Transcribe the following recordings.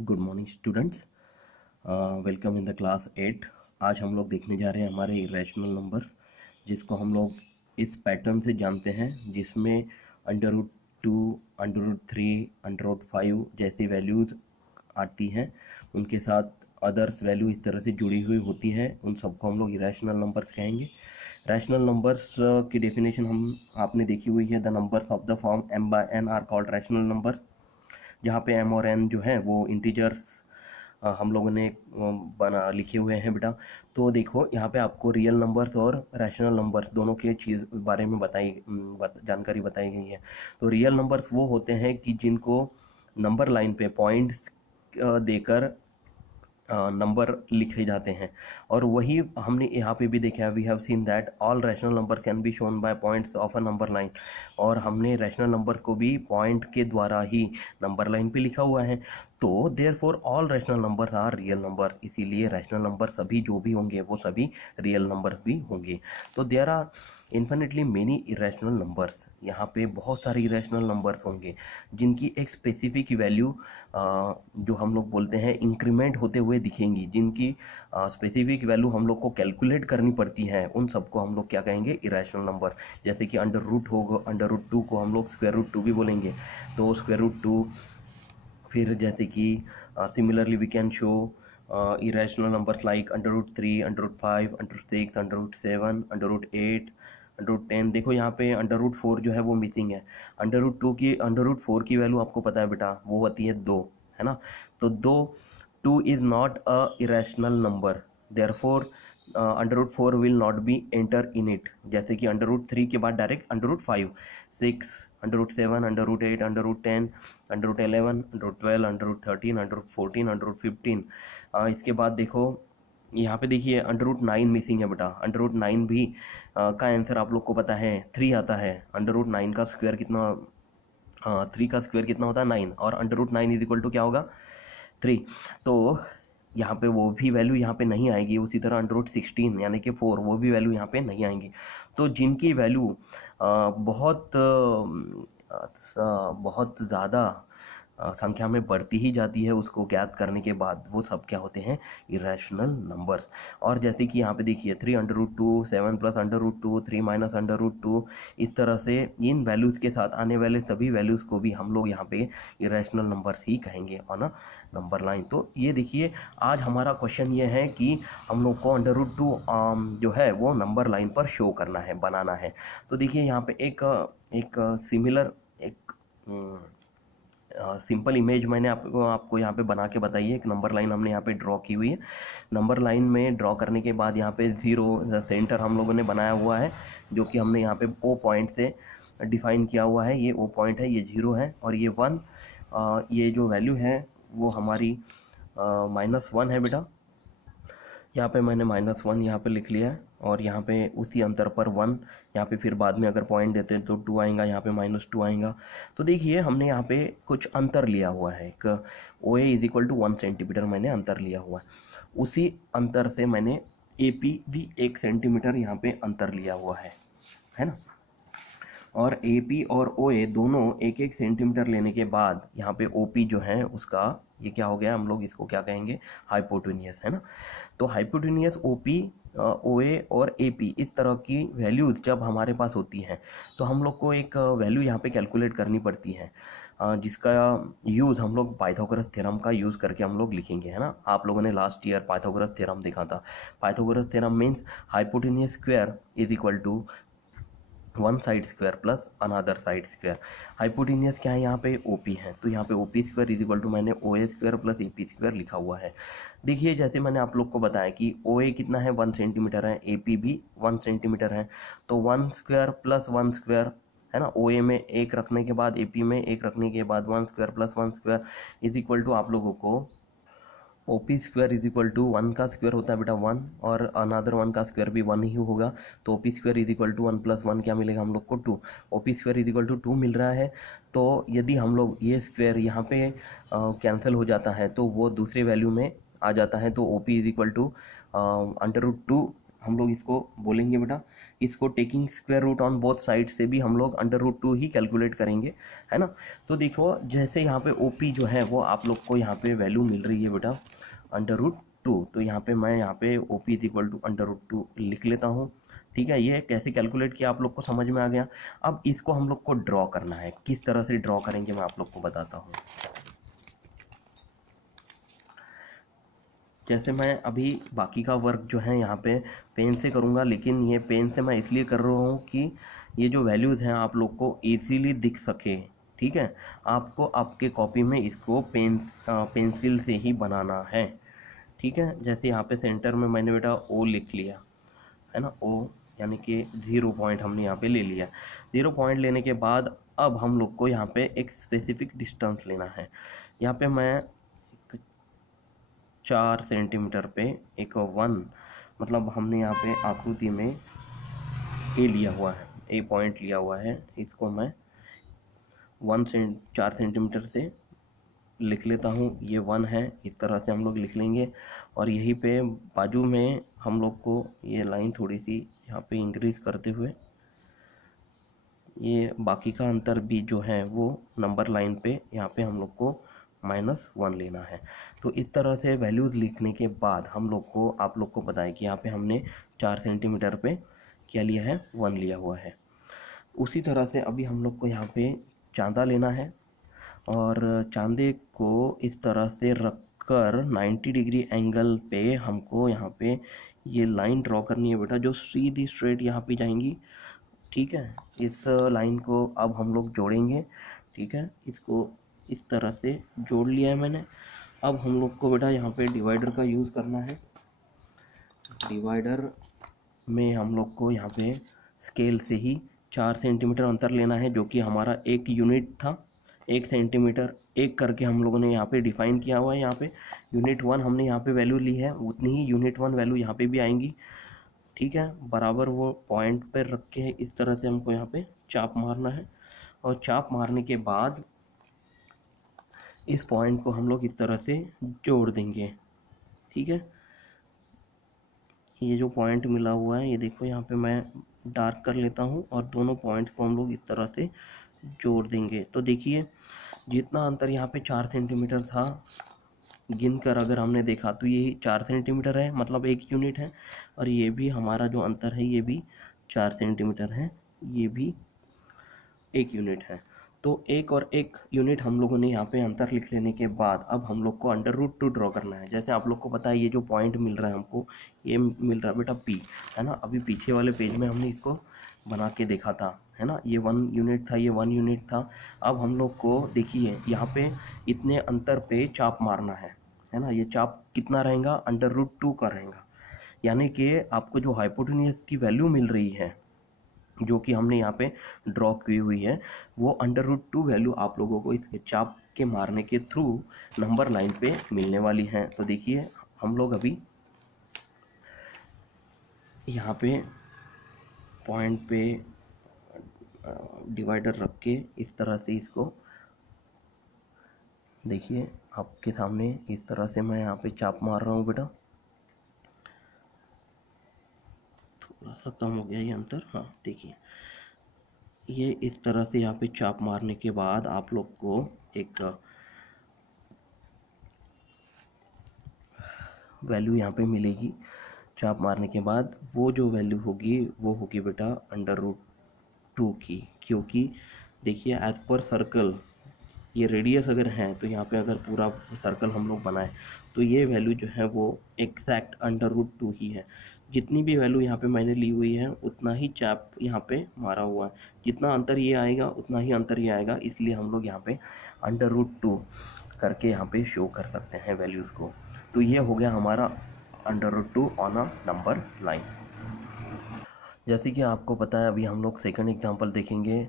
Good morning students, welcome in the class 8। आज हम लोग देखने जा रहे हैं हमारे इरेशनल नंबर्स, जिसको हम लोग इस पैटर्न से जानते हैं, जिसमें √2, √3, √5 जैसी वैल्यूज़ आती हैं। उनके साथ अदर्स वैल्यू इस तरह से जुड़ी हुई होती है, उन सबको हम लोग इरेशनल नंबर्स कहेंगे। रैशनल नंबर्स की डेफिनेशन आपने देखी हुई है। The numbers of the form m by n are called rational number, जहाँ पे m और n जो है वो इंटीजर्स हम लोगों ने बना लिखे हुए हैं बेटा। तो देखो यहाँ पे आपको रियल नंबर्स और रैशनल नंबर्स दोनों के चीज़ बारे में जानकारी बताई गई है। तो रियल नंबर्स वो होते हैं कि जिनको नंबर लाइन पे पॉइंट्स देकर नंबर लिखे जाते हैं, और वही हमने यहाँ पे भी देखा है। We have seen that all rational number can be shown by points of a number line, और हमने रैशनल नंबर्स को भी पॉइंट के द्वारा ही नंबर लाइन पे लिखा हुआ है। तो therefore all rational numbers are real numbers, इसीलिए रैशनल नंबर सभी जो भी होंगे वो सभी रियल नंबर्स भी होंगे। तो there are infinitely many irrational numbers, यहाँ पे बहुत सारे इरेशनल नंबर्स होंगे जिनकी एक स्पेसिफिक वैल्यू जो हम लोग बोलते हैं इंक्रीमेंट होते हुए दिखेंगी, जिनकी स्पेसिफिक वैल्यू हम लोग को कैलकुलेट करनी पड़ती है। उन सबको हम लोग क्या कहेंगे? Irrational number. जैसे कि √रूट होगा, √2 को हम लोग √2 भी बोलेंगे, तो √2। फिर जैसे कि similarly we can show irrational numbers like √3, √5, √6, √7, √8, √10। देखो यहाँ पे √4 जो है वो मिसिंग है। √4 की वैल्यू आपको पता है बेटा, वो होती है 2, है ना। तो 2 is not a irrational number, therefore √4 will not be enter in it. जैसे कि √3 के बाद डायरेक्ट √5, 6, √7, √8, √10, √11, √12, √13, √14, √15। इसके बाद देखो यहाँ पे देखिए √9 मिसिंग है बेटा। √9 भी का आंसर आप लोग को पता है 3 आता है। √9 का स्क्वायर कितना? 3 का स्क्वायर कितना होता है? 9, और √9 इज इक्वल टू क्या होगा? 3। तो यहाँ पे वो भी वैल्यू यहाँ पे नहीं आएगी। उसी तरह √16 यानी कि 4, वो भी वैल्यू यहाँ पे नहीं आएंगी। तो जिनकी वैल्यू बहुत ज़्यादा संख्या में बढ़ती ही जाती है, उसको ज्ञात करने के बाद वो सब क्या होते हैं? Irrational numbers. और जैसे कि यहाँ पे देखिए 3 √2, 7 + √2, 3 - √2, इस तरह से इन वैल्यूज़ के साथ आने वाले सभी वैल्यूज़ को भी हम लोग यहाँ पे इरेशनल नंबर्स ही कहेंगे ऑन अ नंबर लाइन। तो ये देखिए, आज हमारा क्वेश्चन ये है कि हम लोग को √2 जो है वो नंबर लाइन पर शो करना है, बनाना है। तो देखिए यहाँ पे एक सिमिलर एक सिंपल इमेज मैंने आपको यहाँ पे बना के बताई है। एक नंबर लाइन हमने यहाँ पे ड्रॉ की हुई है। नंबर लाइन में ड्रॉ करने के बाद यहाँ पे 0 सेंटर हम लोगों ने बनाया हुआ है, जो कि हमने यहाँ पे O पॉइंट से डिफाइन किया हुआ है। ये O पॉइंट है, ये 0 है, और ये 1। ये जो वैल्यू है वो हमारी -1 है बेटा। यहाँ पे मैंने -1 यहाँ पे लिख लिया है, और यहाँ पे उसी अंतर पर 1। यहाँ पे फिर बाद में अगर पॉइंट देते हैं तो 2 आएगा, यहाँ पे -2 आएगा। तो देखिए हमने यहाँ पे कुछ अंतर लिया हुआ है। एक OA is equal to 1 centimetre मैंने अंतर लिया हुआ है। उसी अंतर से मैंने AP भी 1 सेंटीमीटर यहाँ पे अंतर लिया हुआ है ना। और AP और OA दोनों 1-1 सेंटीमीटर लेने के बाद यहाँ पे OP जो है उसका ये क्या हो गया? हम लोग इसको क्या कहेंगे? हाइपोटेन्यूस, है ना। तो हाइपोटेन्यूस OP, OA और AP, इस तरह की वैल्यूज जब हमारे पास होती हैं तो हम लोग को एक वैल्यू यहाँ पे कैलकुलेट करनी पड़ती है, जिसका यूज़ हम लोग पाइथागोरस थ्योरम का यूज़ करके हम लोग लिखेंगे, है ना। आप लोगों ने लास्ट ईयर पाइथागोरस थ्योरम देखा था। Pythagoras theorem means hypotenuse square is equal to 1 side square plus another side square. Hypotenuse क्या है? यहाँ पे OP है, तो यहाँ पे OP square is equal to मैंने OA square plus AP square लिखा हुआ है। देखिए जैसे मैंने आप लोग को बताया कि OA कितना है? 1 सेंटीमीटर है, AP भी 1 सेंटीमीटर है। तो 1 स्क्वायर प्लस 1 स्क्वायर, है ना। OA में 1 रखने के बाद AP में 1 रखने के बाद 1 square plus 1 square is equal to आप लोगों को OP square is equal to 1 का स्क्वायर होता है बेटा 1, और अनदर 1 का स्क्वायर भी 1 ही होगा। तो OP square is equal to 1 + 1 क्या मिलेगा हम लोग को? 2। OP square is equal to 2 मिल रहा है। तो यदि हम लोग ये स्क्वायर यहाँ पे कैंसिल हो जाता है तो वो दूसरे वैल्यू में आ जाता है। तो OP इज इक्वल टू √2 हम लोग इसको बोलेंगे बेटा, इसको taking square root on both side से भी हम लोग √2 ही कैलकुलेट करेंगे, है ना। तो देखो जैसे यहाँ पे OP जो है वो आप लोग को यहाँ पे वैल्यू मिल रही है बेटा √2, तो यहाँ पे मैं यहाँ पे OP = √2 लिख लेता हूँ। ठीक है, ये कैसे कैलकुलेट किया आप लोग को समझ में आ गया। अब इसको हम लोग को ड्रॉ करना है, किस तरह से ड्रॉ करेंगे मैं आप लोग को बताता हूँ। जैसे मैं अभी बाकी का वर्क जो है यहाँ पे पेन से करूँगा, लेकिन ये पेन से मैं इसलिए कर रहा हूँ कि ये जो वैल्यूज़ हैं आप लोग को इजीली दिख सके। ठीक है, आपको आपके कॉपी में इसको पेंसिल से ही बनाना है। ठीक है, जैसे यहाँ पे सेंटर में मैंने बेटा O लिख लिया, है ना, O यानी कि 0 पॉइंट हमने यहाँ पे ले लिया। 0 पॉइंट लेने के बाद अब हम लोग को यहाँ पे एक स्पेसिफिक डिस्टेंस लेना है। यहाँ पे मैं 4 सेंटीमीटर पे एक 1, मतलब हमने यहाँ पे आकृति में ए लिया हुआ है, ए पॉइंट लिया हुआ है, इसको मैं 4 सेंटीमीटर से लिख लेता हूँ। ये 1 है, इस तरह से हम लोग लिख लेंगे। और यहीं पे बाजू में हम लोग को ये लाइन थोड़ी सी यहाँ पे इंक्रीज करते हुए ये बाकी का अंतर भी जो है वो नंबर लाइन पे यहाँ पे हम लोग को -1 लेना है। तो इस तरह से वैल्यूज़ लिखने के बाद हम लोग को, आप लोग को पता है कि यहाँ पे हमने 4 सेंटीमीटर पे क्या लिया है, 1 लिया हुआ है। उसी तरह से अभी हम लोग को यहाँ पे चांदा लेना है और चांदे को इस तरह से रखकर 90 डिग्री एंगल पे हमको यहाँ पे ये लाइन ड्रॉ करनी है बेटा, जो सीधी स्ट्रेट यहाँ पे जाएंगी। ठीक है, इस लाइन को अब हम लोग जोड़ेंगे। ठीक है, इसको इस तरह से जोड़ लिया है मैंने। अब हम लोग को बेटा यहाँ पे डिवाइडर का यूज़ करना है। डिवाइडर में हम लोग को यहाँ पे स्केल से ही 4 सेंटीमीटर अंतर लेना है, जो कि हमारा 1 यूनिट था। 1 सेंटीमीटर 1 करके हम लोगों ने यहाँ पे डिफाइन किया हुआ है। यहाँ पे यूनिट 1 हमने यहाँ पे वैल्यू ली है, उतनी ही यूनिट 1 वैल्यू यहाँ पे भी आएंगी। ठीक है, बराबर वो पॉइंट पर रख के इस तरह से हमको यहाँ पे चाप मारना है। और चाप मारने के बाद इस पॉइंट को हम लोग इस तरह से जोड़ देंगे। ठीक है, ये जो पॉइंट मिला हुआ है ये देखो, यहाँ पे मैं डार्क कर लेता हूँ और दोनों पॉइंट्स को हम लोग इस तरह से जोड़ देंगे। तो देखिए जितना अंतर यहाँ पे 4 सेंटीमीटर था, गिनकर अगर हमने देखा तो ये 4 सेंटीमीटर है, मतलब 1 यूनिट है। और ये भी हमारा जो अंतर है ये भी 4 सेंटीमीटर है, ये भी 1 यूनिट है। तो 1 और 1 यूनिट हम लोगों ने यहाँ पे अंतर लिख लेने के बाद अब हम लोग को √2 ड्रॉ करना है। जैसे आप लोग को पता है ये जो पॉइंट मिल रहा है हमको, ये मिल रहा है बेटा P, है ना। अभी पीछे वाले पेज में हमने इसको बना के देखा था, है ना। ये 1 यूनिट था, ये 1 यूनिट था। अब हम लोग को देखिए यहाँ पे इतने अंतर पे चाप मारना है ना। ये चाप कितना रहेगा, √2 का रहेगा। यानी कि आपको जो हाइपोटेन्यूज की वैल्यू मिल रही है, जो कि हमने यहाँ पे ड्रॉ की हुई है, वो √2 वैल्यू आप लोगों को इसके चाप के मारने के थ्रू नंबर लाइन पे मिलने वाली है। तो देखिए हम लोग अभी यहाँ पे पॉइंट पे डिवाइडर रख के इस तरह से इसको देखिए आपके सामने इस तरह से मैं यहाँ पे चाप मार रहा हूँ बेटा। थोड़ा सा कम हो गया ये अंतर, हाँ देखिए ये इस तरह से यहाँ पे चाप मारने के बाद आप लोग को एक वैल्यू यहाँ पे मिलेगी। चाप मारने के बाद वो जो वैल्यू होगी वो होगी बेटा √2 की, क्योंकि देखिए एज पर सर्कल ये रेडियस अगर है तो यहाँ पे अगर पूरा सर्कल हम लोग बनाएं तो ये वैल्यू जो है वो एग्जैक्ट √2 ही है। जितनी भी वैल्यू यहाँ पे मैंने ली हुई है उतना ही चाप यहाँ पे मारा हुआ है, जितना अंतर ये आएगा उतना ही अंतर ये आएगा, इसलिए हम लोग यहाँ पे √2 करके यहाँ पे शो कर सकते हैं वैल्यूज़ को। तो ये हो गया हमारा √2 ऑन अ नंबर लाइन। जैसे कि आपको पता है अभी हम लोग सेकंड एग्जांपल देखेंगे,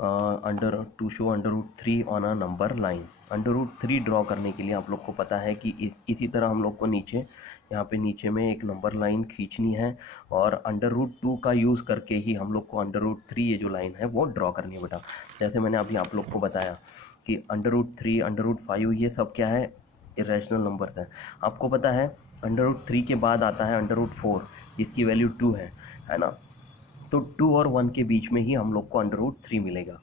to show √3 on a number line. √3 draw करने के लिए आप लोग को पता है कि इसी तरह हम लोग को नीचे यहाँ पे नीचे में एक नंबर लाइन खींचनी है और √2 का यूज़ करके ही हम लोग को √3 ये जो लाइन है वो ड्रॉ करनी है बेटा। जैसे मैंने अभी आप लोग को बताया कि √3 √5 ये सब क्या है, इरेशनल नंबर्स हैं। आपको पता है √3 के बाद आता है √4 जिसकी वैल्यू 2 है ना। तो 2 और 1 के बीच में ही हम लोग को √3 मिलेगा,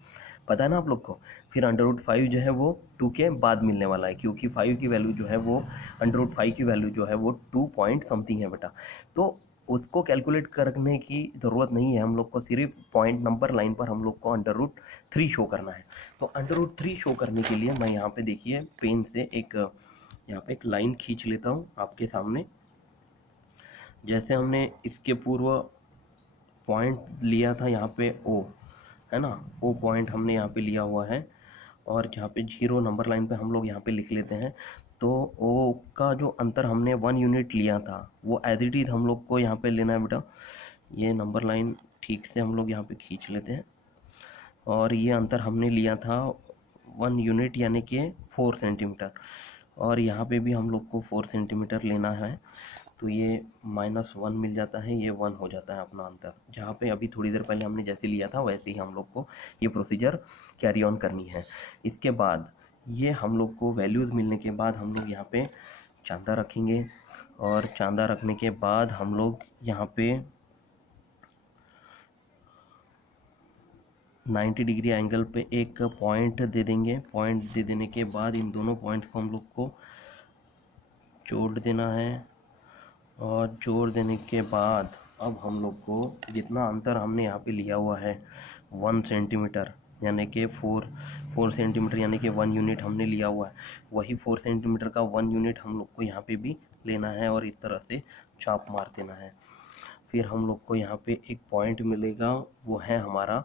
पता है ना आप लोग को। फिर √5 जो है वो 2 के बाद मिलने वाला है, क्योंकि 5 की वैल्यू जो है वो √5 की वैल्यू जो है वो 2 पॉइंट समथिंग है बेटा। तो उसको कैलकुलेट करने की ज़रूरत नहीं है, हम लोग को सिर्फ पॉइंट नंबर लाइन पर हम लोग को √3 शो करना है। तो √3 शो करने के लिए मैं यहाँ पे देखिए पेन से यहाँ पे एक लाइन खींच लेता हूँ आपके सामने। जैसे हमने इसके पूर्व पॉइंट लिया था यहाँ पे O, है ना, O पॉइंट हमने यहाँ पे लिया हुआ है, और जहाँ पे 0 नंबर लाइन पे हम लोग यहाँ पे लिख लेते हैं। तो O का जो अंतर हमने 1 यूनिट लिया था वो एज इट इज़ हम लोग को यहाँ पे लेना है बेटा। ये नंबर लाइन ठीक से हम लोग यहाँ पे खींच लेते हैं, और ये अंतर हमने लिया था 1 यूनिट यानी कि 4 सेंटीमीटर, और यहाँ पे भी हम लोग को 4 सेंटीमीटर लेना है। तो ये -1 मिल जाता है, ये 1 हो जाता है अपना अंतर। जहाँ पे अभी थोड़ी देर पहले हमने जैसे लिया था वैसे ही हम लोग को ये प्रोसीजर कैरी ऑन करनी है। इसके बाद ये हम लोग को वैल्यूज़ मिलने के बाद हम लोग यहाँ पे चांदा रखेंगे, और चांदा रखने के बाद हम लोग यहाँ पे 90 डिग्री एंगल पे एक पॉइंट दे देंगे। पॉइंट दे देने के बाद इन दोनों पॉइंट्स को हम लोग को जोड़ देना है, और जोड़ देने के बाद अब हम लोग को जितना अंतर हमने यहाँ पे लिया हुआ है 1 सेंटीमीटर यानी कि 4 सेंटीमीटर यानी कि 1 यूनिट हमने लिया हुआ है, वही 4 सेंटीमीटर का 1 यूनिट हम लोग को यहाँ पे भी लेना है, और इस तरह से चाप मार देना है। फिर हम लोग को यहाँ पे एक पॉइंट मिलेगा, वो है हमारा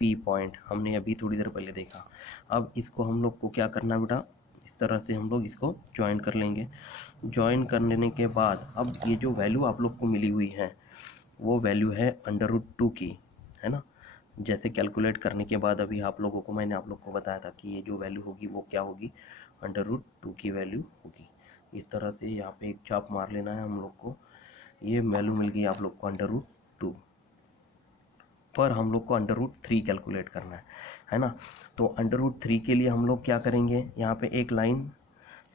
P पॉइंट, हमने अभी थोड़ी देर पहले देखा। अब इसको हम लोग को क्या करना बेटा, इस तरह से हम लोग इसको ज्वाइन कर लेंगे। ज्वाइन कर लेने के बाद अब ये जो वैल्यू आप लोग को मिली हुई है वो वैल्यू है √2 की, है ना। जैसे कैलकुलेट करने के बाद अभी आप लोगों को मैंने आप लोग को बताया था कि ये जो वैल्यू होगी वो क्या होगी, √2 की वैल्यू होगी। इस तरह से यहाँ पे एक चाप मार लेना है हम लोग को। ये वैल्यू मिल गई आप लोग को √2 पर हम लोग को √3 कैलकुलेट करना है ना। तो √3 के लिए हम लोग क्या करेंगे, यहाँ पे एक लाइन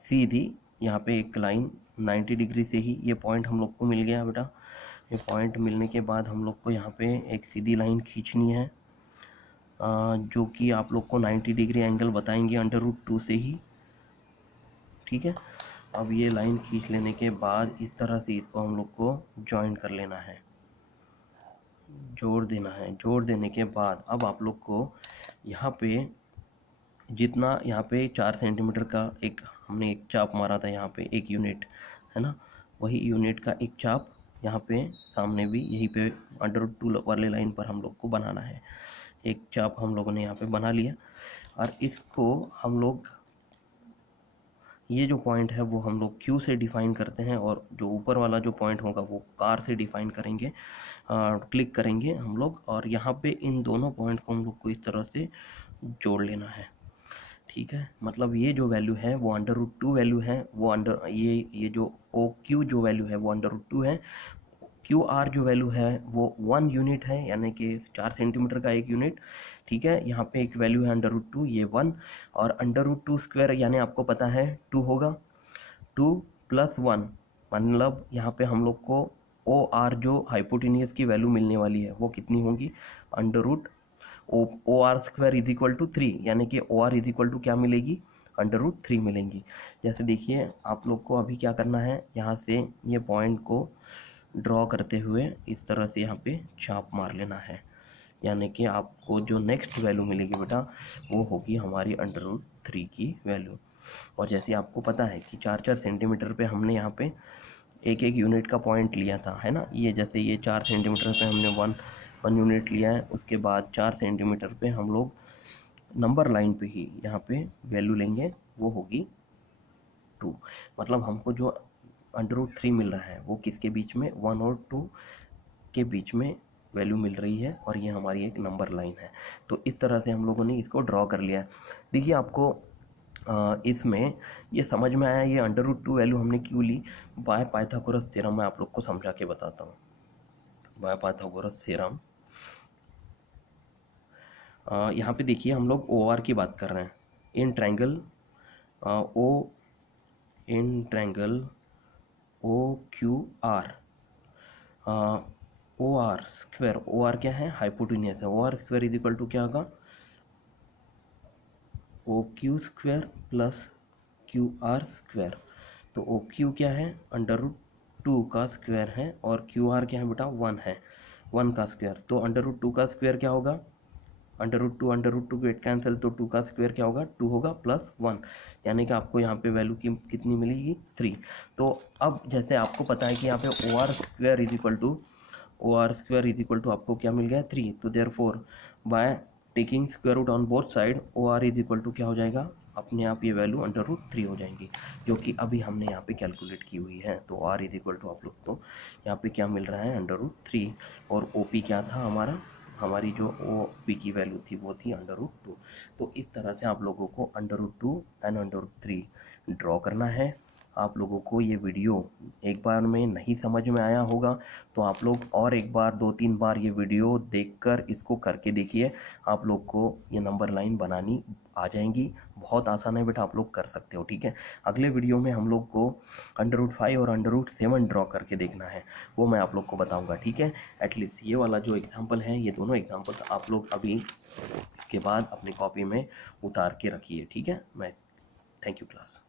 सीधी, यहाँ पे एक लाइन 90 डिग्री से ही ये पॉइंट हम लोग को मिल गया बेटा। ये पॉइंट मिलने के बाद हम लोग को यहाँ पे एक सीधी लाइन खींचनी है, जो कि आप लोग को 90 डिग्री एंगल बताएंगे √2 से ही, ठीक है। अब ये लाइन खींच लेने के बाद इस तरह से इसको हम लोग को ज्वाइन कर लेना है, जोड़ देना है। जोड़ देने के बाद अब आप लोग को यहाँ पे जितना यहाँ पे 4 सेंटीमीटर का एक हमने एक चाप मारा था यहाँ पे एक यूनिट, है ना, वही यूनिट का एक चाप यहाँ पे सामने भी यहीं पे √2 वाले लाइन पर हम लोग को बनाना है। एक चाप हम लोगों ने यहाँ पे बना लिया, और इसको हम लोग ये जो पॉइंट है वो हम लोग Q से डिफ़ाइन करते हैं, और जो ऊपर वाला जो पॉइंट होगा वो कार से डिफ़ाइन करेंगे, क्लिक करेंगे हम लोग, और यहाँ पे इन दोनों पॉइंट को हम लोग को इस तरह से जोड़ लेना है, ठीक है। मतलब ये जो वैल्यू है वो √2 वैल्यू है, वो ये जो OQ जो वैल्यू है वो √2 है। QR जो वैल्यू है वो 1 यूनिट है, यानी कि 4 सेंटीमीटर का एक यूनिट, ठीक है। यहाँ पे एक वैल्यू है √2, ये 1, और √2 स्क्वायर यानी आपको पता है 2 होगा, 2 + 1, मतलब यहाँ पे हम लोग को OR जो हाइपोटेनियस की वैल्यू मिलने वाली है वो कितनी होगी, √OR² = 3, यानी कि OR = क्या मिलेगी, √3 मिलेंगी। जैसे देखिए आप लोग को अभी क्या करना है, यहाँ से ये पॉइंट को ड्रॉ करते हुए इस तरह से यहाँ पे चाप मार लेना है, यानी कि आपको जो नेक्स्ट वैल्यू मिलेगी बेटा वो होगी हमारी √3 की वैल्यू। और जैसे आपको पता है कि 4-4 सेंटीमीटर पे हमने यहाँ पे एक यूनिट का पॉइंट लिया था, है ना। ये जैसे ये 4 सेंटीमीटर पे हमने 1 यूनिट लिया है, उसके बाद 4 सेंटीमीटर पे हम लोग नंबर लाइन पे ही यहाँ पे वैल्यू लेंगे, वो होगी 2। मतलब हमको जो √3 मिल रहा है वो किसके बीच में, 1 और 2 के बीच में वैल्यू मिल रही है, और ये हमारी एक नंबर लाइन है। तो इस तरह से हम लोगों ने इसको ड्रॉ कर लिया है। देखिए आपको इसमें ये समझ में आया ये √2 वैल्यू हमने क्यों ली। बाय पाइथागोरस थ्योरम मैं आप लोग को समझा के बताता हूँ। बाय पाइथागोरस थ्योरम, यहाँ पे देखिए हम लोग OR की बात कर रहे हैं, in triangle OQR, O R square, O R क्या है, हाइपोटेन्यूस है, O R square is equal to क्या होगा, O Q square plus Q R square. तो ओ क्यू क्या है, √2 का स्क्वायर है, और क्यू आर क्या है बेटा, 1 है, 1 का स्क्वायर। तो √2 का स्क्वायर क्या होगा, √2 गेट कैंसिल, तो 2 का स्क्वायर क्या होगा, 2 होगा प्लस 1, यानी कि आपको यहाँ पे वैल्यू की कितनी मिलेगी, 3। तो अब जैसे आपको पता है कि यहाँ पे O R square is equal to आपको क्या मिल गया, 3। तो therefore by taking square root on both side, O R is equal to क्या हो जाएगा, अपने आप ये वैल्यू √3 हो जाएंगी, जो कि अभी हमने यहाँ पे कैलकुलेट की हुई है। तो आर इज इक्वल टू आप लोग तो यहाँ पे क्या मिल रहा है, √3, और ओ पी क्या था हमारा, हमारी जो ओ पी की वैल्यू थी वो थी √2। तो इस तरह से आप लोगों को √2 एंड √3 ड्रॉ करना है। आप लोगों को ये वीडियो एक बार में नहीं समझ में आया होगा तो आप लोग और एक बार 2-3 बार ये वीडियो देखकर इसको करके देखिए, आप लोग को ये नंबर लाइन बनानी आ जाएंगी। बहुत आसान है बेटा, आप लोग कर सकते हो, ठीक है। अगले वीडियो में हम लोग को √5 और √7 ड्रॉ करके देखना है, वो मैं आप लोग को बताऊंगा, ठीक है। एटलीस्ट ये वाला जो एग्जांपल है, ये दोनों एग्जांपल आप लोग अभी इसके बाद अपनी कॉपी में उतार के रखिए, ठीक है। मैं थैंक यू क्लास।